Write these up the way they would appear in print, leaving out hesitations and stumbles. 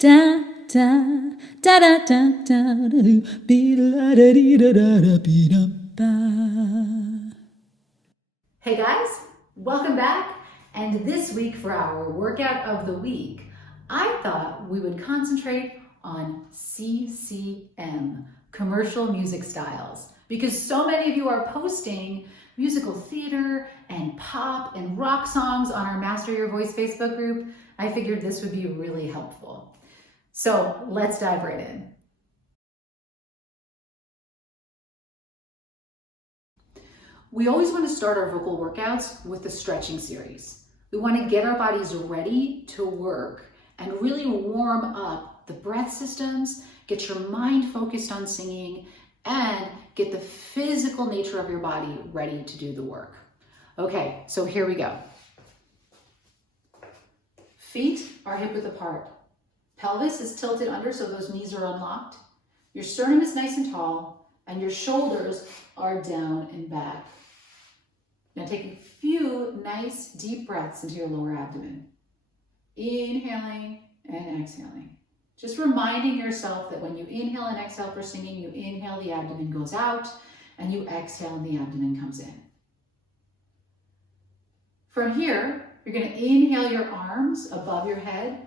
Da da da da da da be la da dee da da be dum ba. Hey guys, welcome back. And this week for our workout of the week, I thought we would concentrate on CCM, commercial music styles, because so many of you are posting musical theater and pop and rock songs on our Master Your Voice Facebook group. I figured this would be really helpful. So let's dive right in. We always want to start our vocal workouts with the stretching series. We want to get our bodies ready to work and really warm up the breath systems, get your mind focused on singing, and get the physical nature of your body ready to do the work. Okay, so here we go. Feet are hip width apart. Pelvis is tilted under so those knees are unlocked. Your sternum is nice and tall, and your shoulders are down and back. Now take a few nice deep breaths into your lower abdomen. Inhaling and exhaling. Just reminding yourself that when you inhale and exhale for singing, you inhale, the abdomen goes out, and you exhale and the abdomen comes in. From here, you're going to inhale your arms above your head.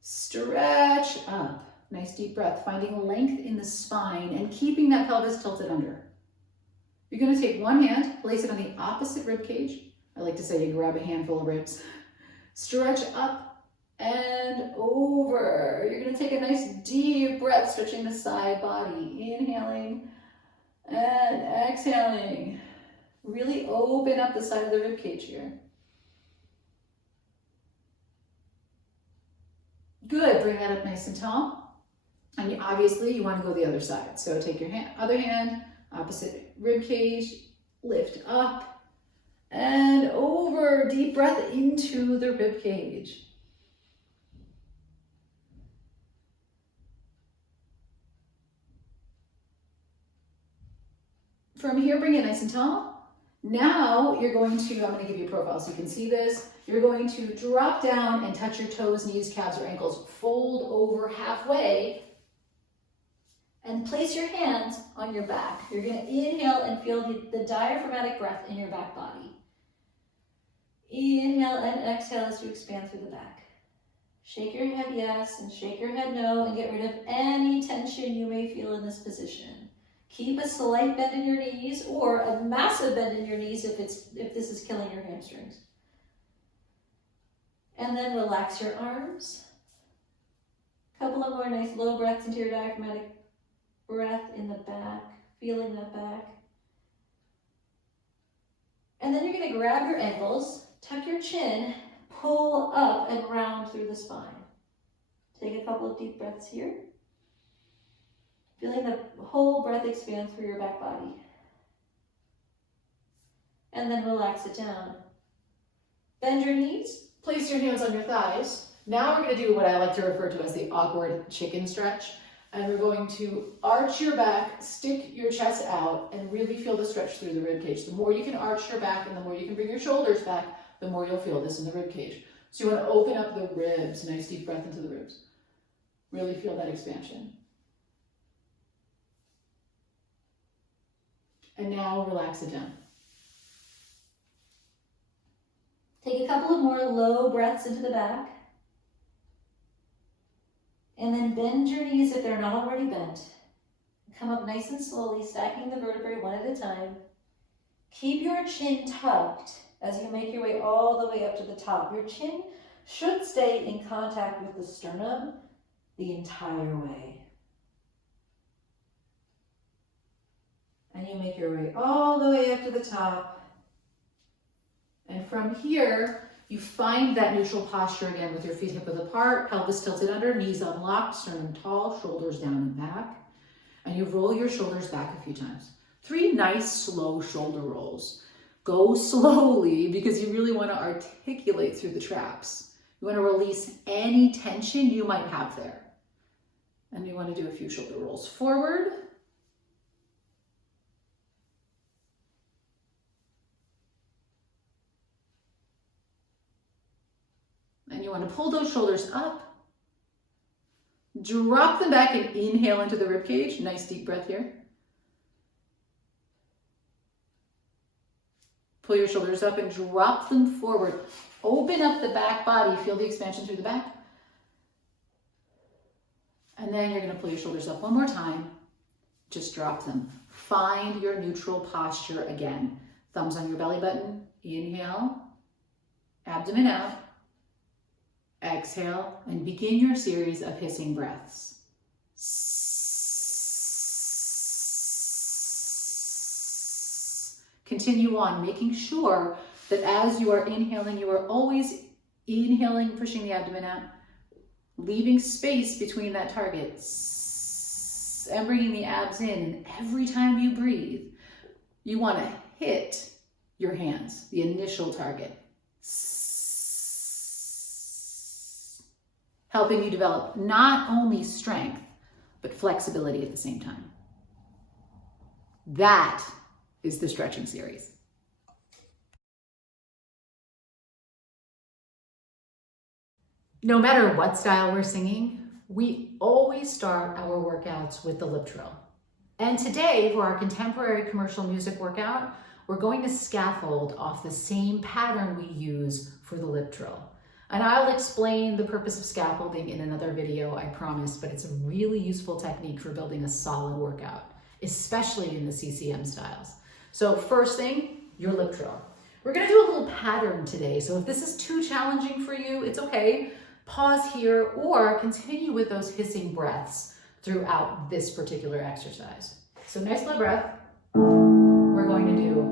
Stretch up. Nice deep breath, finding length in the spine and keeping that pelvis tilted under. You're going to take one hand, place it on the opposite rib cage. I like to say you grab a handful of ribs. Stretch up and over. You're going to take a nice deep breath, stretching the side body. Inhaling and exhaling. Really open up the side of the rib cage here. Good, bring that up nice and tall. And obviously you want to go the other side. So take your other hand, opposite rib cage, lift up and over. Deep breath into the rib cage. From here, bring it nice and tall. Now you're going to, I'm going to give you a profile so you can see this. You're going to drop down and touch your toes, knees, calves, or ankles. Fold over halfway and place your hands on your back. You're going to inhale and feel the diaphragmatic breath in your back body. Inhale and exhale as you expand through the back. Shake your head yes and shake your head no and get rid of any tension you may feel in this position. Keep a slight bend in your knees or a massive bend in your knees if this is killing your hamstrings. And then relax your arms. Couple of more nice low breaths into your diaphragmatic breath in the back, feeling that back. And then you're going to grab your ankles, tuck your chin, pull up and round through the spine. Take a couple of deep breaths here. Feeling the whole breath expand through your back body. And then relax it down. Bend your knees. Place your hands on your thighs. Now we're going to do what I like to refer to as the awkward chicken stretch. And we're going to arch your back, stick your chest out, and really feel the stretch through the rib cage. The more you can arch your back and the more you can bring your shoulders back, the more you'll feel this in the rib cage. So you want to open up the ribs. Nice deep breath into the ribs. Really feel that expansion. And now relax it down. Take a couple of more low breaths into the back. And then bend your knees if they're not already bent. Come up nice and slowly, stacking the vertebrae one at a time. Keep your chin tucked as you make your way all the way up to the top. Your chin should stay in contact with the sternum the entire way. And you make your way all the way up to the top. And from here, you find that neutral posture again with your feet hip width apart, pelvis tilted under, knees unlocked, sternum tall, shoulders down and back. And you roll your shoulders back a few times. 3 nice slow shoulder rolls. Go slowly because you really want to articulate through the traps. You want to release any tension you might have there. And you want to do a few shoulder rolls forward. And you want to pull those shoulders up Drop them back and inhale into the ribcage. Nice deep breath here. Pull your shoulders up and drop them forward. Open up the back body. Feel the expansion through the back. And then you're going to pull your shoulders up one more time. Just drop them. Find your neutral posture again. Thumbs on your belly button. Inhale. Abdomen out. Exhale. And begin your series of hissing breaths. Continue on, making sure that as you are inhaling, you are always inhaling, pushing the abdomen out, leaving space between that target, and bringing the abs in. And every time you breathe, you want to hit your hands, the initial target, helping you develop not only strength, but flexibility at the same time. That is the stretching series. No matter what style we're singing, we always start our workouts with the lip trill. And today, for our contemporary commercial music workout, we're going to scaffold off the same pattern we use for the lip trill. And I'll explain the purpose of scaffolding in another video, I promise, but it's a really useful technique for building a solid workout, especially in the CCM styles. So first thing, your lip trill. We're gonna do a little pattern today. So if this is too challenging for you, it's okay. Pause here or continue with those hissing breaths throughout this particular exercise. So nice slow breath. We're going to do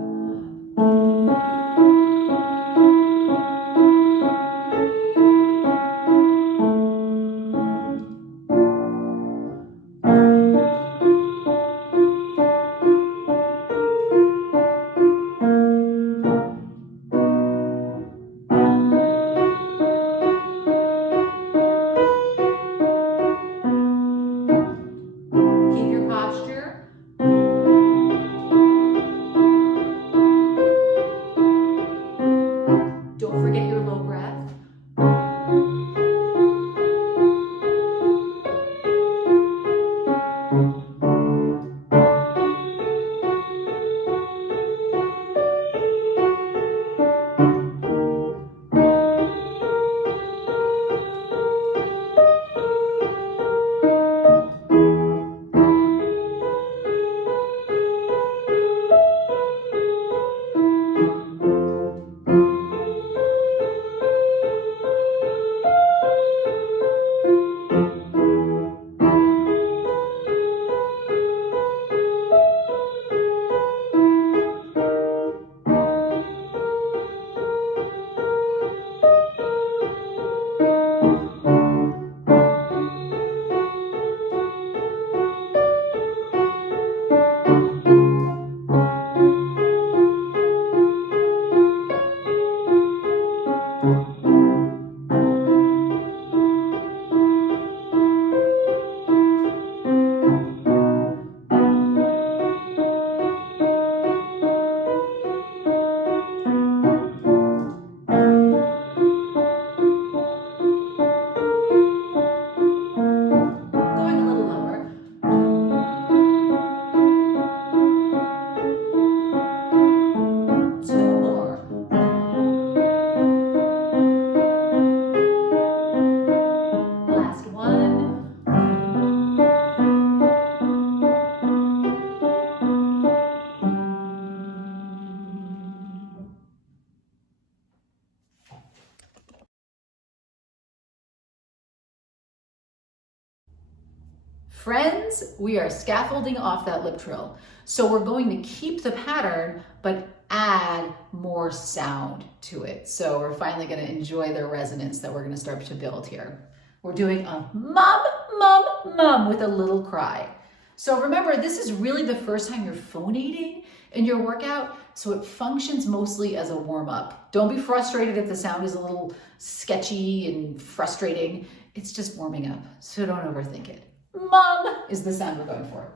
Friends, we are scaffolding off that lip trill. So we're going to keep the pattern, but add more sound to it. So we're finally going to enjoy the resonance that we're going to start to build here. We're doing a mum, mum, mum with a little cry. So remember, this is really the first time you're phonating in your workout, so it functions mostly as a warm-up. Don't be frustrated if the sound is a little sketchy and frustrating. It's just warming up, so don't overthink it. Mum is the sound we're going for.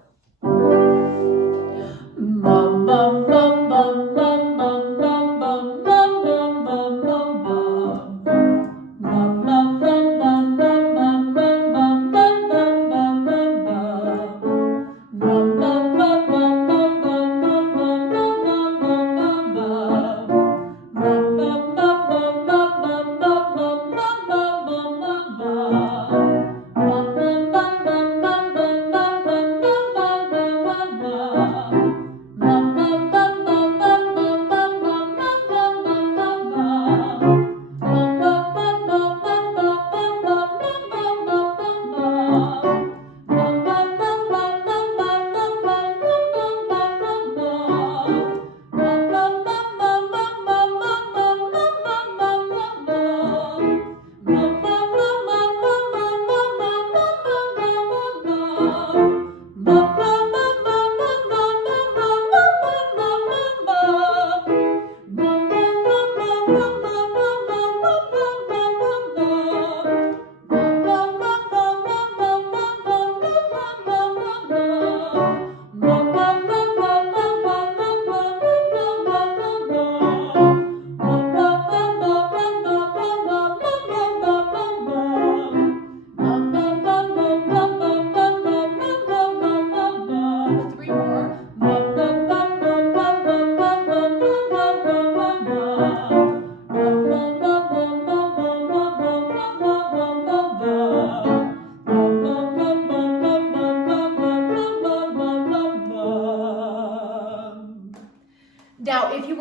Mum, mum, mum, mum, mum, mum, mum, mum, mum, mum, mum, mum, mum. Mum, mum, mum, mum, mum, mum, mum, mum, mum, mum,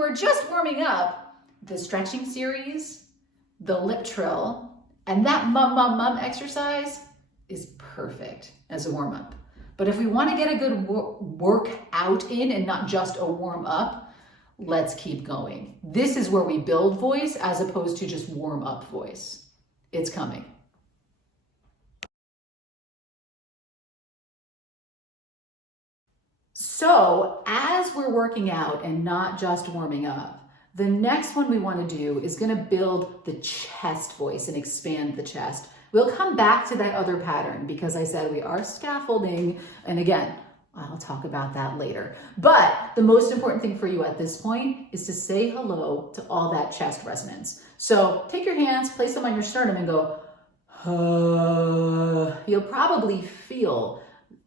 we're just warming up, the stretching series, the lip trill, and that mum, mum, mum exercise is perfect as a warm up. But if we want to get a good workout in and not just a warm up, let's keep going. This is where we build voice as opposed to just warm up voice. It's coming. So as we're working out and not just warming up, the next one we want to do is going to build the chest voice and expand the chest. We'll come back to that other pattern because I said we are scaffolding. And again, I'll talk about that later. But the most important thing for you at this point is to say hello to all that chest resonance. So take your hands, place them on your sternum and go, you'll probably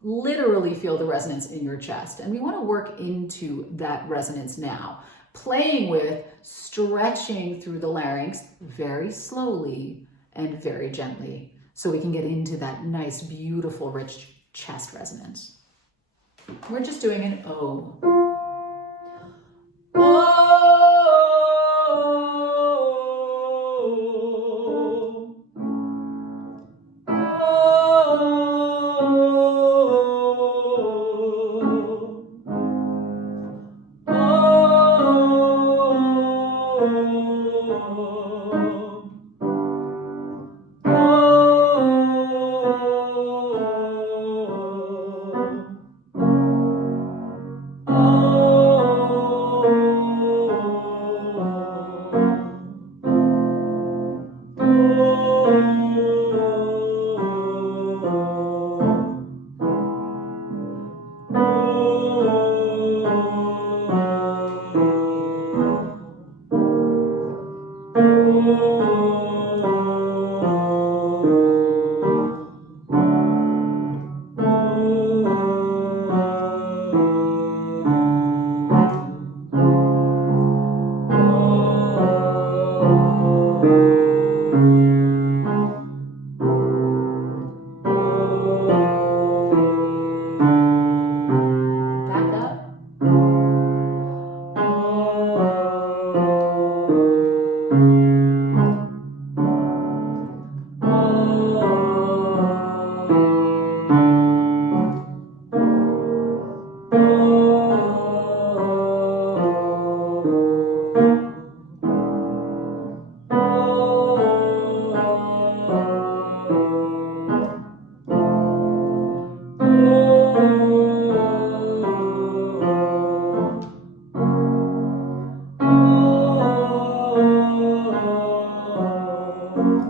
literally feel the resonance in your chest. And we want to work into that resonance now. Playing with stretching through the larynx very slowly and very gently so we can get into that nice, beautiful, rich chest resonance. We're just doing an O.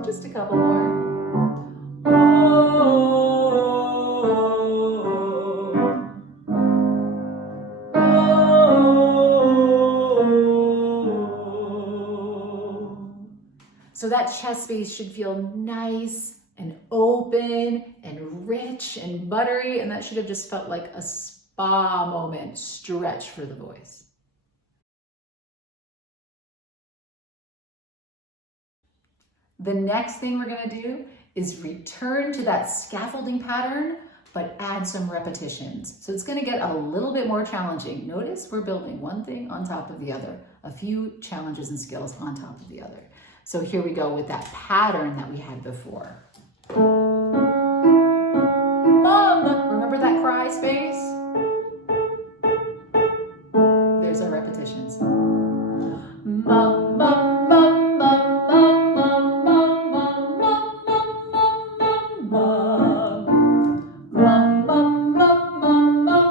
Just a couple more. So that chest space should feel nice and open and rich and buttery, and that should have just felt like a spa moment, stretch for the voice. The next thing we're gonna do is return to that scaffolding pattern, but add some repetitions. So it's gonna get a little bit more challenging. Notice we're building one thing on top of the other, a few challenges and skills on top of the other. So here we go with that pattern that we had before. Mom, remember that cry space? There's our repetitions. Mom, mom, mom, mom, mom, mom, mom, mom, mom, mom, mom, mom, mom, mom, mom, mom, mom, mom,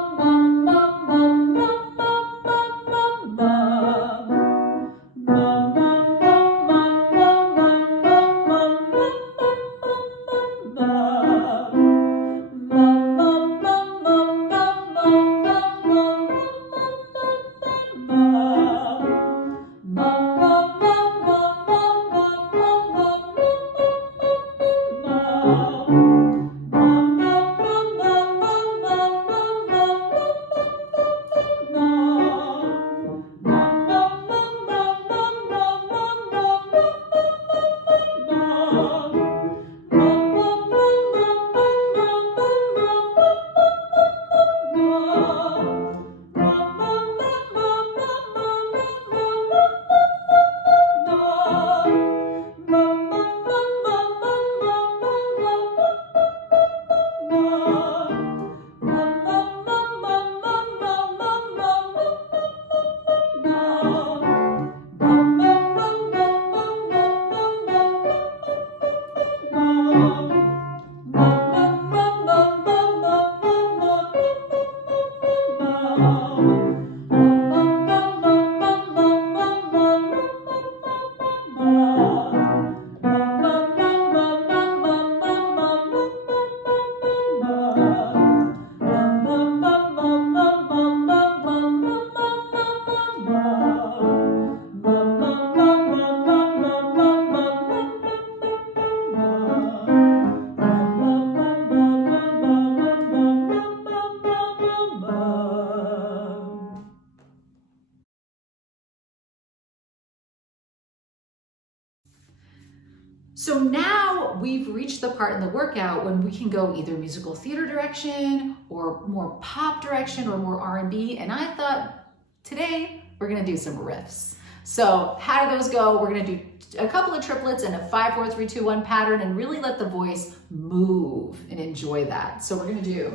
So now we've reached the part in the workout when we can go either musical theater direction or more pop direction or more R&B. And I thought today we're gonna do some riffs. So how do those go? We're gonna do a couple of triplets and a 5, 4, 3, 2, 1 pattern and really let the voice move and enjoy that. So we're gonna do,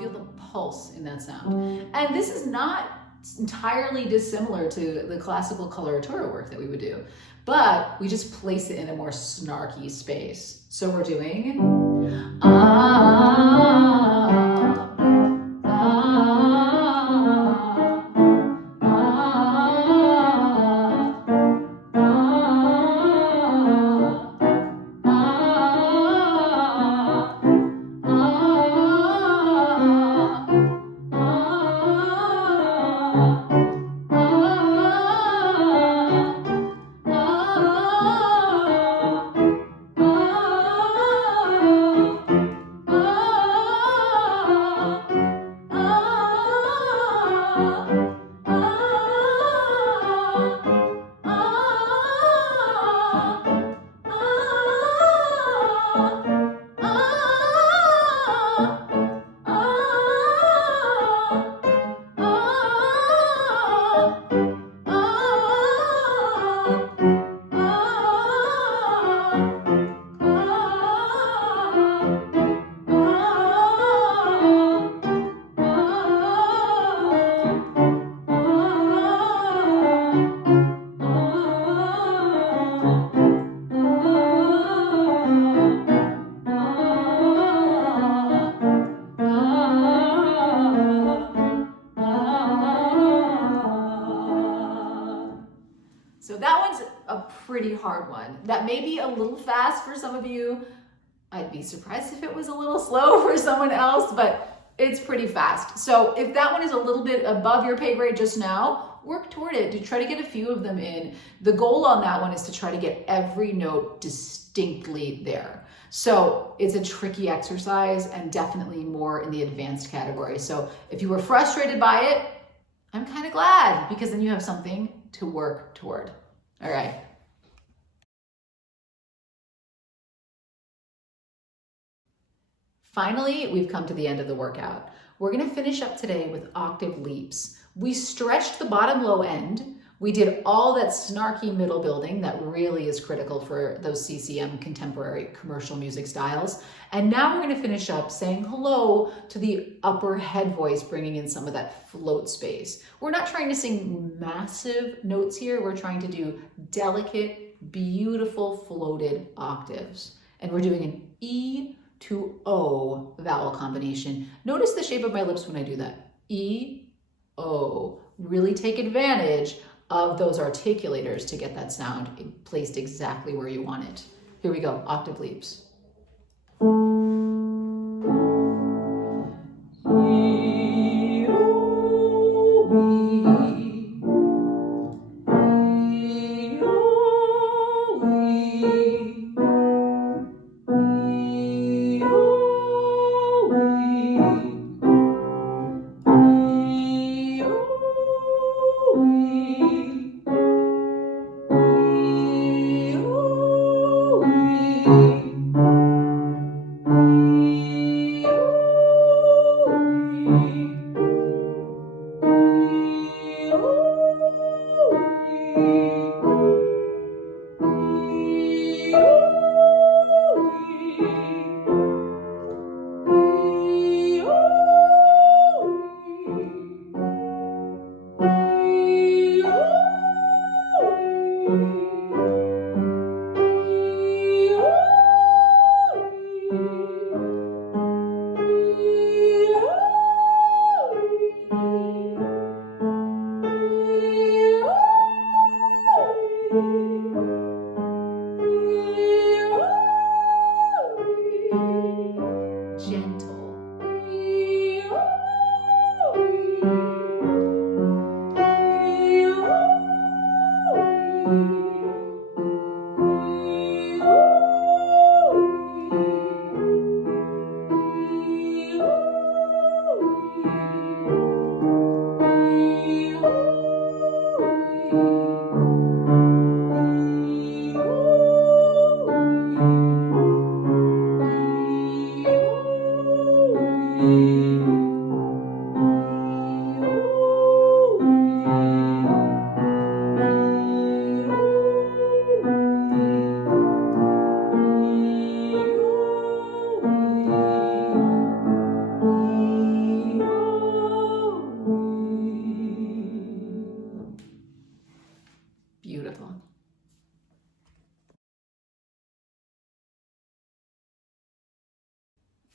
feel the pulse in that sound. And this is not entirely dissimilar to the classical coloratura work that we would do, but we just place it in a more snarky space. So we're doing that one's a pretty hard one. That may be a little fast for some of you. I'd be surprised if it was a little slow for someone else, but it's pretty fast. So if that one is a little bit above your pay grade just now, work toward it to try to get a few of them in. The goal on that one is to try to get every note distinctly there. So it's a tricky exercise and definitely more in the advanced category. So if you were frustrated by it, I'm kind of glad because then you have something to work toward. All right. Finally, we've come to the end of the workout. We're going to finish up today with octave leaps. We stretched the bottom low end. We did all that snarky middle building that really is critical for those CCM contemporary commercial music styles. And now we're going to finish up saying hello to the upper head voice, bringing in some of that float space. We're not trying to sing massive notes here. We're trying to do delicate, beautiful floated octaves. And we're doing an E to O vowel combination. Notice the shape of my lips when I do that. E, O. Really take advantage of those articulators to get that sound placed exactly where you want it. Here we go, octave leaps.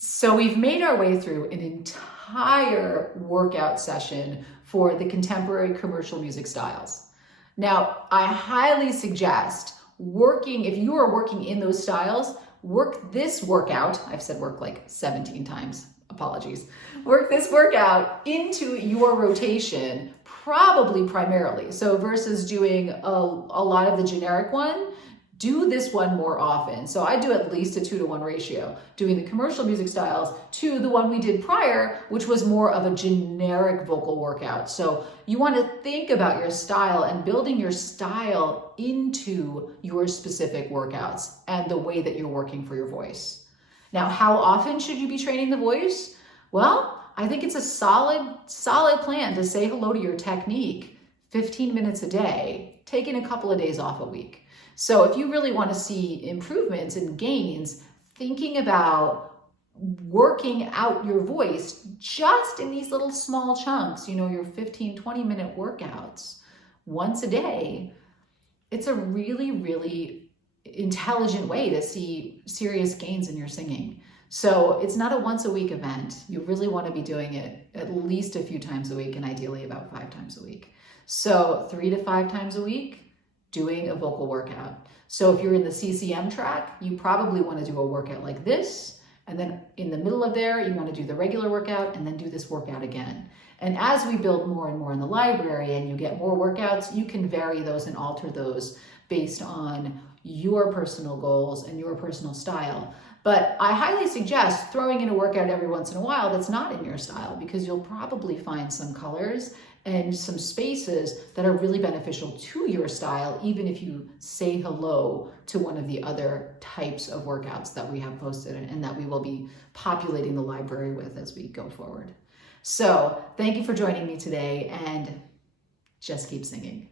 So we've made our way through an entire workout session for the contemporary commercial music styles. Now, I highly suggest if you are working in those styles, work this workout. I've said work like 17 times, apologies. Work this workout into your rotation, probably primarily. So versus doing a lot of the generic one, do this one more often. So I do at least a 2-to-1 ratio, doing the commercial music styles to the one we did prior, which was more of a generic vocal workout. So you want to think about your style and building your style into your specific workouts and the way that you're working for your voice. Now, how often should you be training the voice? Well, I think it's a solid plan to say hello to your technique 15 minutes a day, taking a couple of days off a week. So if you really want to see improvements and gains, thinking about working out your voice just in these little small chunks, your 15, 20-minute workouts once a day, it's a really, really intelligent way to see serious gains in your singing. So it's not a once a week event. You really want to be doing it at least a few times a week and ideally about 5 times a week. So 3 to 5 times a week, doing a vocal workout. So if you're in the CCM track, you probably want to do a workout like this. And then in the middle of there, you want to do the regular workout and then do this workout again. And as we build more and more in the library and you get more workouts, you can vary those and alter those based on your personal goals and your personal style. But I highly suggest throwing in a workout every once in a while that's not in your style, because you'll probably find some colors and some spaces that are really beneficial to your style, even if you say hello to one of the other types of workouts that we have posted and that we will be populating the library with as we go forward. So thank you for joining me today, and just keep singing.